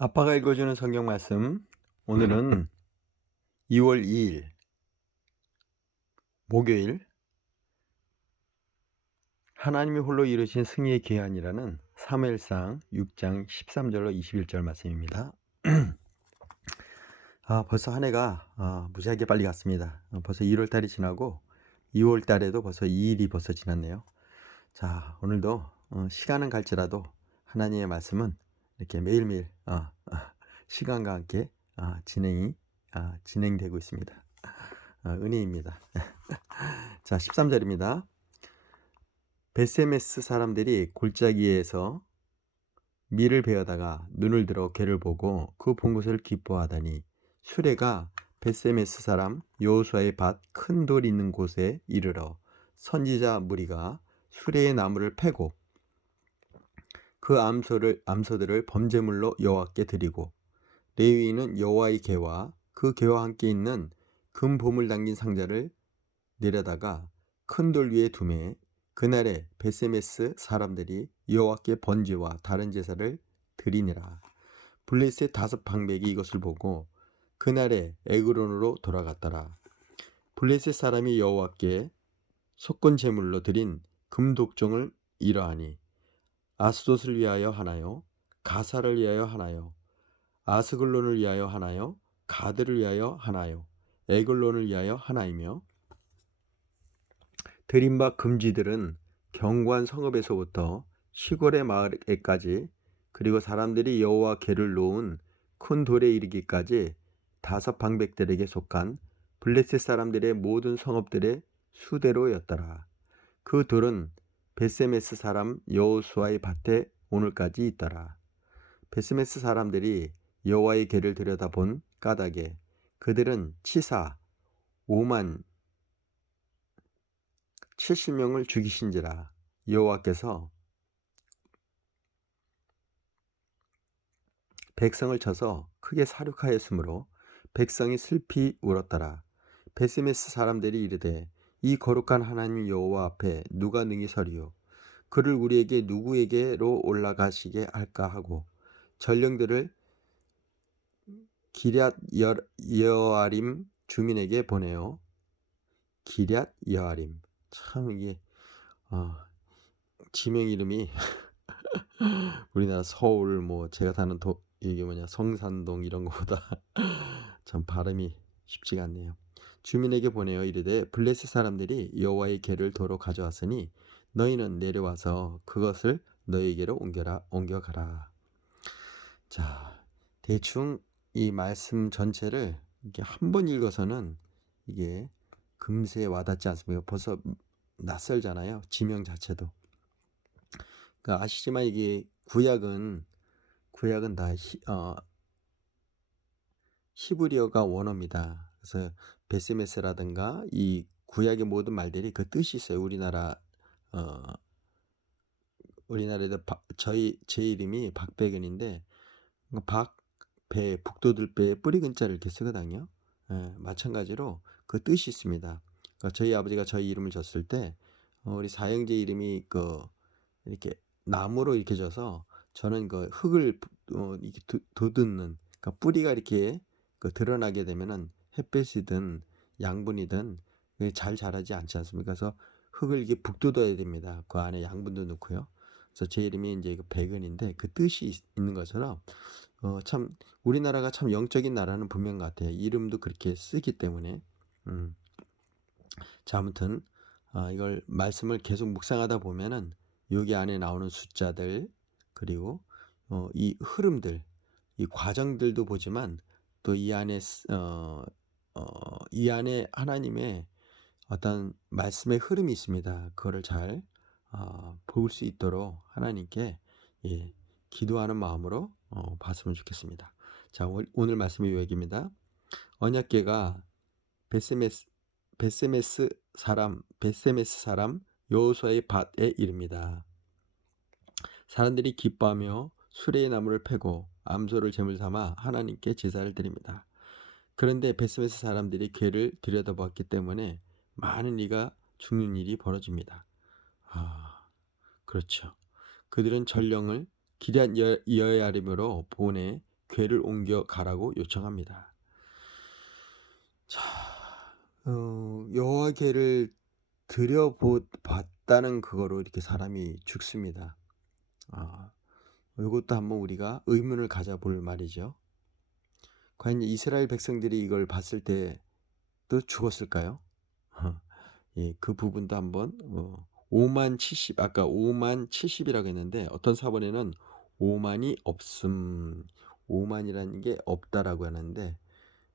아빠가 읽어주는 성경 말씀. 오늘은 2월 2일 목요일, 하나님이 홀로 이루신 승리의 기한이라는 사무엘상 6장 13절로 21절 말씀입니다. 벌써 한 해가 무지하게 빨리 갔습니다. 벌써 1월 달이 지나고 2월 달에도 벌써 2일이 벌써 지났네요. 자, 오늘도 시간은 갈지라도 하나님의 말씀은 이렇게 매일매일 시간과 함께 진행되고 있습니다. 은혜입니다. 자, 13절입니다. 베세메스 사람들이 골짜기에서 밀을 베어다가 눈을 들어 개를 보고 그 본 것을 기뻐하다니 수레가 베세메스 사람 여호수아의 밭 큰 돌 있는 곳에 이르러 선지자 무리가 수레의 나무를 패고 그 암소들을 범제물로 여호와께 드리고 레위인은 여호와의 궤와 그 궤와 함께 있는 금 보물 담긴 상자를 내려다가 큰 돌 위에 두매 그날에 베세메스 사람들이 여호와께 번제와 다른 제사를 드리니라. 블레셋 5방백이 이것을 보고 그날에 에그론으로 돌아갔더라. 블레셋 사람이 여호와께 속건 제물로 드린 금독종을 이러하니 아스돗을 위하여 하나요? 가사를 위하여 하나요? 아스글론을 위하여 하나요? 가드를 위하여 하나요? 에글론을 위하여 하나이며 드린 바 금지들은 경관 성읍에서부터 시골의 마을에까지 그리고 사람들이 여호와 궤를 놓은 큰 돌에 이르기까지 5방백들에게 속한 블레셋 사람들의 모든 성읍들의 수대로였더라. 그 돌은 베세메스 사람 여호수아의 밭에 오늘까지 있더라. 베세메스 사람들이 여호와의 궤를 들여다본 까닭에 그들은 치사 5만 70명을 죽이신지라. 여호와께서 백성을 쳐서 크게 사륙하였으므로 백성이 슬피 울었더라. 베스메스 사람들이 이르되 이 거룩한 하나님 여호와 앞에 누가 능히 서리요? 그를 우리에게 누구에게로 올라가시게 할까 하고 전령들을 기럇 여아림 주민에게 보내요. 기럇 여아림. 참 이게 지명 이름이 우리나라 서울 제가 사는 이게 성산동 이런 거보다 참 발음이 쉽지가 않네요. 주민에게 보내어 이르되 블레셋 사람들이 여호와의 궤를 도로 가져왔으니 너희는 내려와서 그것을 너희에게로 옮겨가라. 자, 대충 이 말씀 전체를 이렇게 한 번 읽어서는 이게 금세 와닿지 않습니까? 벌써 낯설잖아요. 지명 자체도. 그러니까 아시지만 이게 구약은 다 히브리어가 원어입니다. 그래서 베스메스라든가 이 구약의 모든 말들이 그 뜻이 있어요. 우리나라에도 제 이름이 박백은인데 북돋을배에 뿌리 근자를 이렇게 쓰거든요. 마찬가지로 그 뜻이 있습니다. 그러니까 저희 아버지가 저희 이름을 졌을 때 우리 사형제 이름이 이렇게 나무로 이렇게 져서 저는 그 흙을 이렇게 돋는 그러니까 뿌리가 이렇게 드러나게 되면은 햇볕이든 양분이든 잘 자라지 않지 않습니까? 그래서 흙을 이렇게 북돋아야 됩니다. 그 안에 양분도 넣고요. 그래서 제 이름이 이제 백은인데 그 뜻이 있는 것처럼 참 우리나라가 참 영적인 나라는 분명 같아요. 이름도 그렇게 쓰기 때문에. 자, 아무튼 이걸 말씀을 계속 묵상하다 보면은 여기 안에 나오는 숫자들 그리고 이 흐름들, 이 과정들도 보지만 또 이 안에 이 안에 하나님의 어떤 말씀의 흐름이 있습니다. 그거를 잘 볼 수 있도록 하나님께 기도하는 마음으로 봤으면 좋겠습니다. 자, 오늘 말씀의 요약입니다. 언약궤가 베세메스 사람 여호수아의 밭에 이릅니다. 사람들이 기뻐하며 수레의 나무를 패고 암소를 제물 삼아 하나님께 제사를 드립니다. 그런데 베스메스 사람들이 궤를 들여다보았기 때문에 많은 이가 죽는 일이 벌어집니다. 그렇죠. 그들은 전령을 기럇 여야림으로 보내 궤를 옮겨 가라고 요청합니다. 자, 여호와 궤를 들여봤다는 그거로 이렇게 사람이 죽습니다. 이것도 한번 우리가 의문을 가져볼 말이죠. 과연 이스라엘 백성들이 이걸 봤을 때도 죽었을까요? 예, 그 부분도 한번 5만 70 아까 5만 70이라고 했는데 어떤 사본에는 5만이 없음 5만이라는 게 없다라고 하는데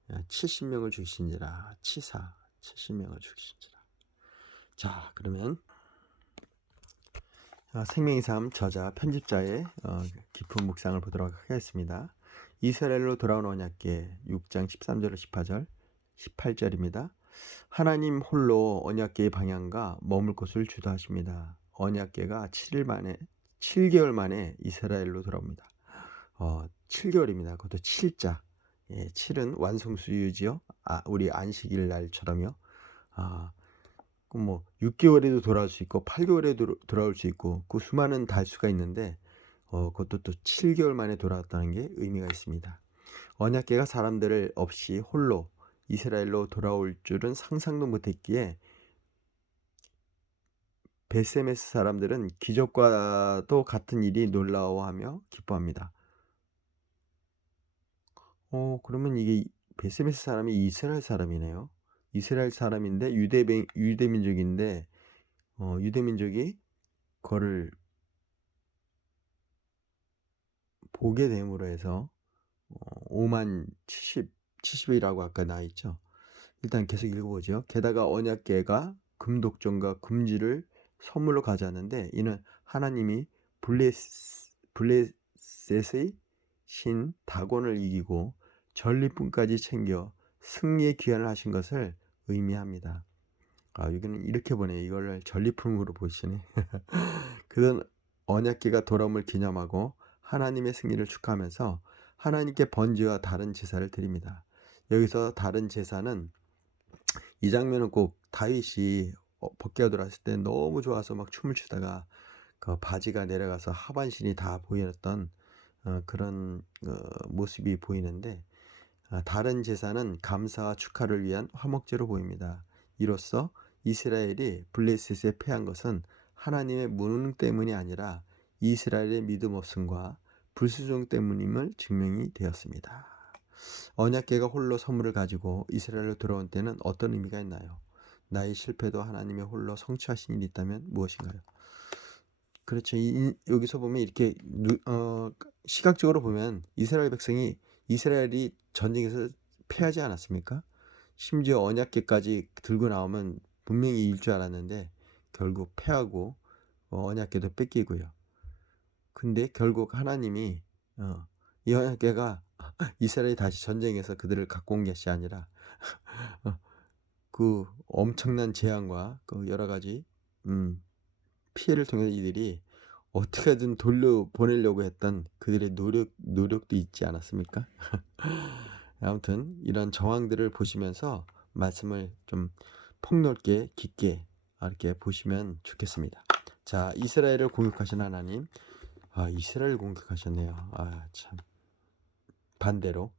70명을 죽이신지라 치사 70명을 죽이신지라. 자, 그러면 생명의 삶 저자 편집자의 깊은 묵상을 보도록 하겠습니다. 이스라엘로 돌아온 언약궤 6장 13절 18절입니다. 하나님 홀로 언약궤의 방향과 머물 곳을 주도하십니다. 언약궤가 7개월 만에 이스라엘로 돌아옵니다. 7개월입니다. 그것도 7자. 예, 7은 완성수유지요. 우리 안식일 날처럼요. 그럼 뭐 6개월에도 돌아올 수 있고 8개월에도 돌아올 수 있고 그 수많은 달수가 있는데 그것도 또 7개월 만에 돌아왔다는 게 의미가 있습니다. 언약궤가 사람들을 없이 홀로 이스라엘로 돌아올 줄은 상상도 못했기에 베세메스 사람들은 기적과도 같은 일이 놀라워하며 기뻐합니다. 그러면 이게 베세메스 사람이 이스라엘 사람이네요. 이스라엘 사람인데 유대민족인데 유대민족이 그거를 보게 됨으로 해서 5만 70이라고 아까 나와 있죠. 일단 계속 읽어보죠. 게다가 언약궤가 금독종과 금지를 선물로 가져왔는데 이는 하나님이 블레셋의 신 다곤을 이기고 전리품까지 챙겨 승리의 귀환을 하신 것을 의미합니다. 여기는 이렇게 보네요. 이걸 전리품으로 보시네. 그런 언약궤가 돌아옴을 기념하고 하나님의 승리를 축하하면서 하나님께 번제와 다른 제사를 드립니다. 여기서 다른 제사는 이 장면은 꼭 다윗이 벗겨야 들어왔을 때 너무 좋아서 막 춤을 추다가 그 바지가 내려가서 하반신이 다 보였던 그런 모습이 보이는데 다른 제사는 감사와 축하를 위한 화목제로 보입니다. 이로써 이스라엘이 블레셋에 패한 것은 하나님의 무능 때문이 아니라 이스라엘의 믿음 없음과 불순종 때문임을 증명이 되었습니다. 언약궤가 홀로 선물을 가지고 이스라엘로 들어온 때는 어떤 의미가 있나요? 나의 실패도 하나님의 홀로 성취하신 일이 있다면 무엇인가요? 그렇죠. 여기서 보면 이렇게 시각적으로 보면 이스라엘이 전쟁에서 패하지 않았습니까? 심지어 언약궤까지 들고 나오면 분명히 이길 줄 알았는데 결국 패하고 언약궤도 뺏기고요. 근데 결국 하나님이 이 언약궤가 이스라엘이 다시 전쟁에서 그들을 갖고 온 것이 아니라 그 엄청난 재앙과 그 여러 가지 피해를 통해서 이들이 어떻게든 돌려보내려고 했던 그들의 노력도 있지 않았습니까? 아무튼 이런 정황들을 보시면서 말씀을 좀 폭넓게 깊게 이렇게 보시면 좋겠습니다. 자, 이스라엘을 공격하신 하나님. 이스라엘 공격하셨네요. 참. 반대로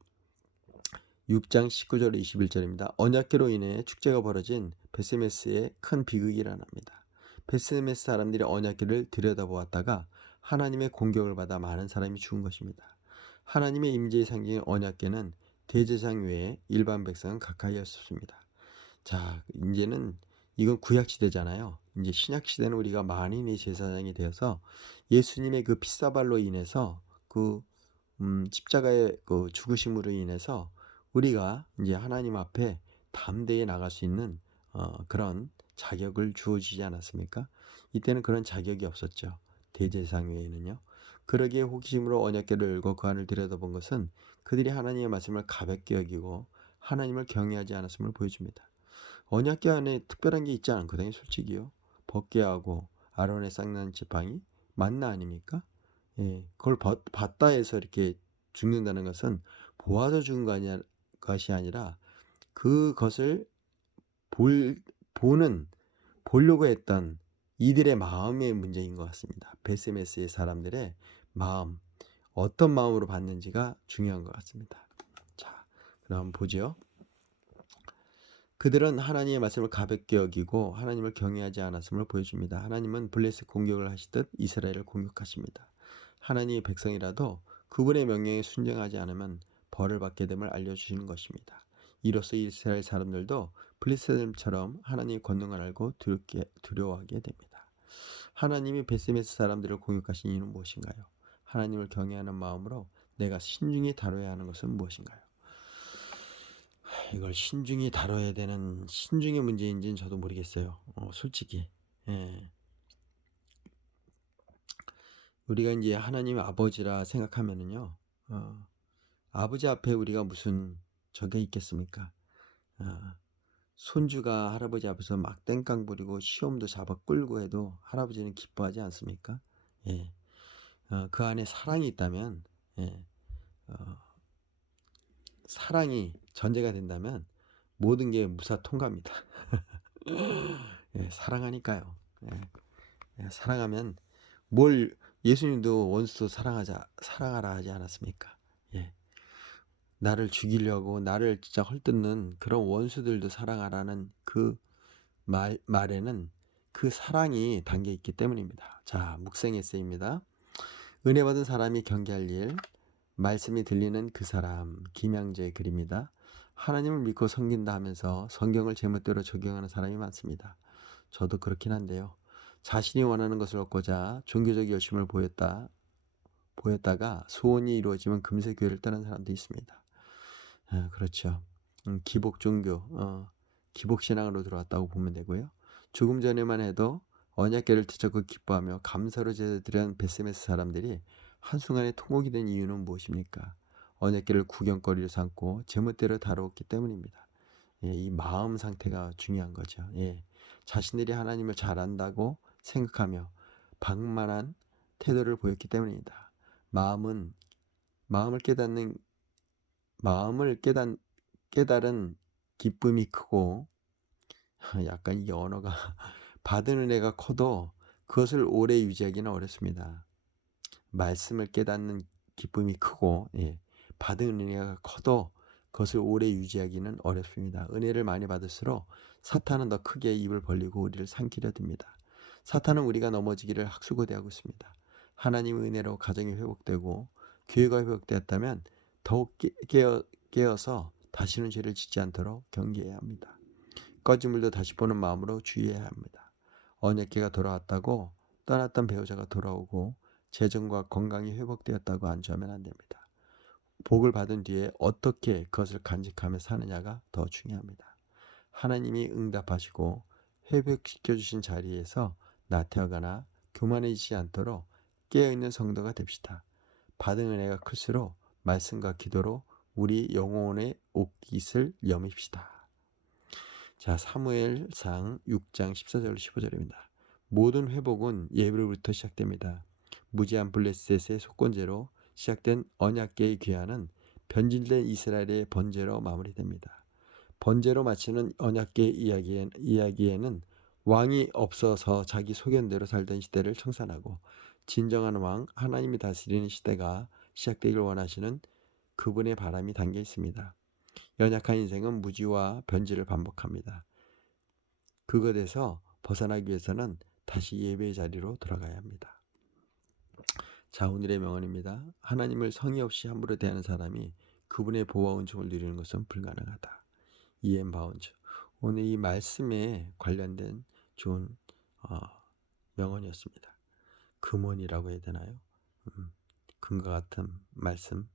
6장 19절 21절입니다. 언약궤로 인해 축제가 벌어진 베세메스에 큰 비극이 일어납니다. 베세메스 사람들이 언약궤를 들여다보았다가 하나님의 공격을 받아 많은 사람이 죽은 것입니다. 하나님의 임재의 상징인 언약궤는 대제사장 외에 일반 백성은 가까이 없습니다. 자, 이제는 이건 구약 시대잖아요. 이제 신약 시대는 우리가 만인의 제사장이 되어서 예수님의 그 피사발로 인해서 그 십자가의 그 죽으심으로 인해서 우리가 이제 하나님 앞에 담대히 나갈 수 있는 그런 자격을 주어지지 않았습니까? 이때는 그런 자격이 없었죠. 대제사장 외에는요. 그러기에 호기심으로 언약궤를 열고 그 안을 들여다본 것은 그들이 하나님의 말씀을 가볍게 여기고 하나님을 경외하지 않았음을 보여줍니다. 언약궤 안에 특별한 게 있지 않거든요. 솔직히요. 벗개하고 아론의 쌍난 지팡이 만나 아닙니까? 예, 그걸 봤다 해서 이렇게 죽는다는 것은 보아서 죽은 것이 아니라 그것을 보려고 했던 이들의 마음의 문제인 것 같습니다. 베세메스의 사람들의 마음, 어떤 마음으로 받는지가 중요한 것 같습니다. 자, 그럼 보죠. 그들은 하나님의 말씀을 가볍게 여기고 하나님을 경외하지 않았음을 보여줍니다. 하나님은 블레셋 공격을 하시듯 이스라엘을 공격하십니다. 하나님의 백성이라도 그분의 명령에 순종하지 않으면 벌을 받게 됨을 알려주시는 것입니다. 이로써 이스라엘 사람들도 블레셋처럼 하나님의 권능을 알고 두려워하게 됩니다. 하나님이 베스메스 사람들을 공격하신 이유는 무엇인가요? 하나님을 경외하는 마음으로 내가 신중히 다뤄야 하는 것은 무엇인가요? 이걸 신중히 다뤄야 되는 신중의 문제인지는 저도 모르겠어요. 솔직히. 예. 우리가 이제 하나님의 아버지라 생각하면은요, 아버지 앞에 우리가 무슨 적이 있겠습니까? 손주가 할아버지 앞에서 막 땡깡 부리고 시험도 잡아 끌고 해도 할아버지는 기뻐하지 않습니까? 예. 그 안에 사랑이 있다면, 예. 사랑이 전제가 된다면 모든 게 무사 통과입니다. 예, 사랑하니까요. 예, 사랑하면 예수님도 원수도 사랑하라 하지 않았습니까? 예. 나를 죽이려고 나를 진짜 헐뜯는 그런 원수들도 사랑하라는 그 말에는 그 사랑이 담겨 있기 때문입니다. 자, 묵생 에세이입니다. 은혜 받은 사람이 경계할 일, 말씀이 들리는 그 사람, 김양재의 글입니다. 하나님을 믿고 섬긴다 하면서 성경을 제멋대로 적용하는 사람이 많습니다. 저도 그렇긴 한데요. 자신이 원하는 것을 얻고자 종교적 열심을 보였다가 소원이 이루어지면 금세 교회를 떠난 사람도 있습니다. 그렇죠. 기복 종교, 기복 신앙으로 들어왔다고 보면 되고요. 조금 전에만 해도 언약궤를 뒤척고 기뻐하며 감사로 제드린 베스메스 사람들이 한순간에 통곡이 된 이유는 무엇입니까? 언약궤를 구경거리로 삼고 제멋대로 다루었기 때문입니다. 예, 이 마음 상태가 중요한 거죠. 예, 자신들이 하나님을 잘 안다고 생각하며 방만한 태도를 보였기 때문입니다. 마음을 깨달은 기쁨이 크고 약간 이 언어가 받은 은혜가 커도 그것을 오래 유지하기는 어렵습니다. 말씀을 깨닫는 기쁨이 크고 받은 은혜가 커도 그것을 오래 유지하기는 어렵습니다. 은혜를 많이 받을수록 사탄은 더 크게 입을 벌리고 우리를 삼키려 듭니다. 사탄은 우리가 넘어지기를 학수고대하고 있습니다. 하나님의 은혜로 가정이 회복되고 교회가 회복되었다면 더욱 깨어서 다시는 죄를 짓지 않도록 경계해야 합니다. 꺼진 물도 다시 보는 마음으로 주의해야 합니다. 언약궤가 돌아왔다고 떠났던 배우자가 돌아오고 재정과 건강이 회복되었다고 안주하면 안 됩니다. 복을 받은 뒤에 어떻게 그것을 간직하며 사느냐가 더 중요합니다. 하나님이 응답하시고 회복시켜주신 자리에서 나태하거나 교만해지지 않도록 깨어있는 성도가 됩시다. 받은 은혜가 클수록 말씀과 기도로 우리 영혼의 옷깃을 여밉시다. 자, 사무엘상 6장 14절 15절입니다. 모든 회복은 예배로부터 시작됩니다. 무지한 블레셋의 속건제로 시작된 언약궤의 귀환은 변질된 이스라엘의 번제로 마무리됩니다. 번제로 마치는 언약궤 이야기에는 왕이 없어서 자기 소견대로 살던 시대를 청산하고 진정한 왕 하나님이 다스리는 시대가 시작되길 원하시는 그분의 바람이 담겨 있습니다. 연약한 인생은 무지와 변질을 반복합니다. 그것에서 벗어나기 위해서는 다시 예배의 자리로 돌아가야 합니다. 자, 오늘의 명언입니다. 하나님을 성의 없이 함부로 대하는 사람이 그분의 보호와 은총을 누리는 것은 불가능하다. E.M. 바운즈. 오늘 이 말씀에 관련된 좋은 명언이었습니다. 금언이라고 해야 되나요? 금과 같은 말씀,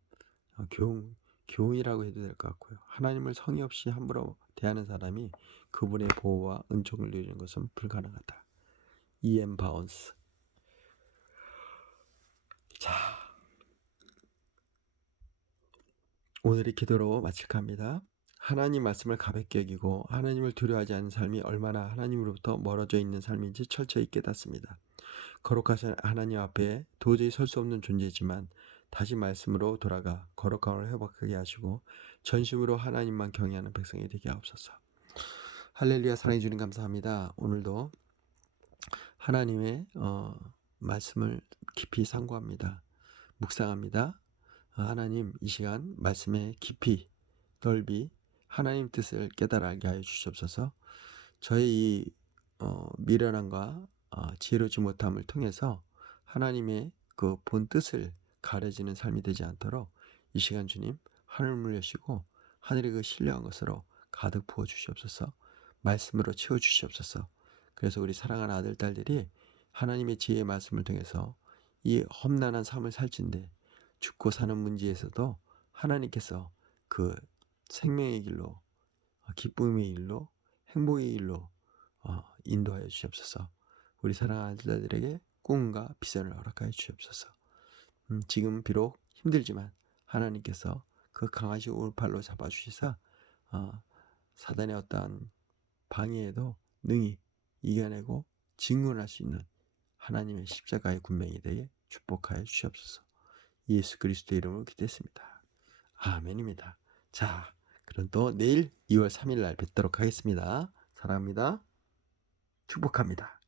교훈이라고 해도 될 것 같고요. 하나님을 성의 없이 함부로 대하는 사람이 그분의 보호와 은총을 누리는 것은 불가능하다. E.M. 바운스. 자, 오늘의 기도로 마칠까 합니다. 하나님 말씀을 가볍게 여기고 하나님을 두려워하지 않는 삶이 얼마나 하나님으로부터 멀어져 있는 삶인지 철저히 깨닫습니다. 거룩하신 하나님 앞에 도저히 설 수 없는 존재지만 다시 말씀으로 돌아가 거룩함을 회복하게 하시고 전심으로 하나님만 경외하는 백성이 되게 하옵소서. 할렐루야. 사랑해 주님 감사합니다. 오늘도 하나님의 말씀을 깊이 상고합니다. 묵상합니다. 하나님, 이 시간 말씀의 깊이, 넓이, 하나님 뜻을 깨달아 알게 하여 주시옵소서. 저의 이 미련함과 지혜롭지 못함을 통해서 하나님의 그 본 뜻을 가려지는 삶이 되지 않도록 이 시간 주님 하늘을 여시고 하늘의 그 신령한 것으로 가득 부어 주시옵소서. 말씀으로 채워 주시옵소서. 그래서 우리 사랑하는 아들 딸들이 하나님의 지혜의 말씀을 통해서 이 험난한 삶을 살진데 죽고 사는 문제에서도 하나님께서 그 생명의 길로, 기쁨의 길로, 행복의 길로 인도하여 주시옵소서. 우리 사랑하는 아들들에게 꿈과 비전을 허락하여 주시옵소서. 지금 비록 힘들지만 하나님께서 그 강하신 오른팔로 잡아주시사 사단의 어떠한 방해에도 능히 이겨내고 직문할 수 있는 하나님의 십자가의 군명이 되게 축복하여 주시옵소서. 예수 그리스도의 이름으로 기도했습니다. 아멘입니다. 자, 그럼 또 내일 2월 3일 날 뵙도록 하겠습니다. 사랑합니다. 축복합니다.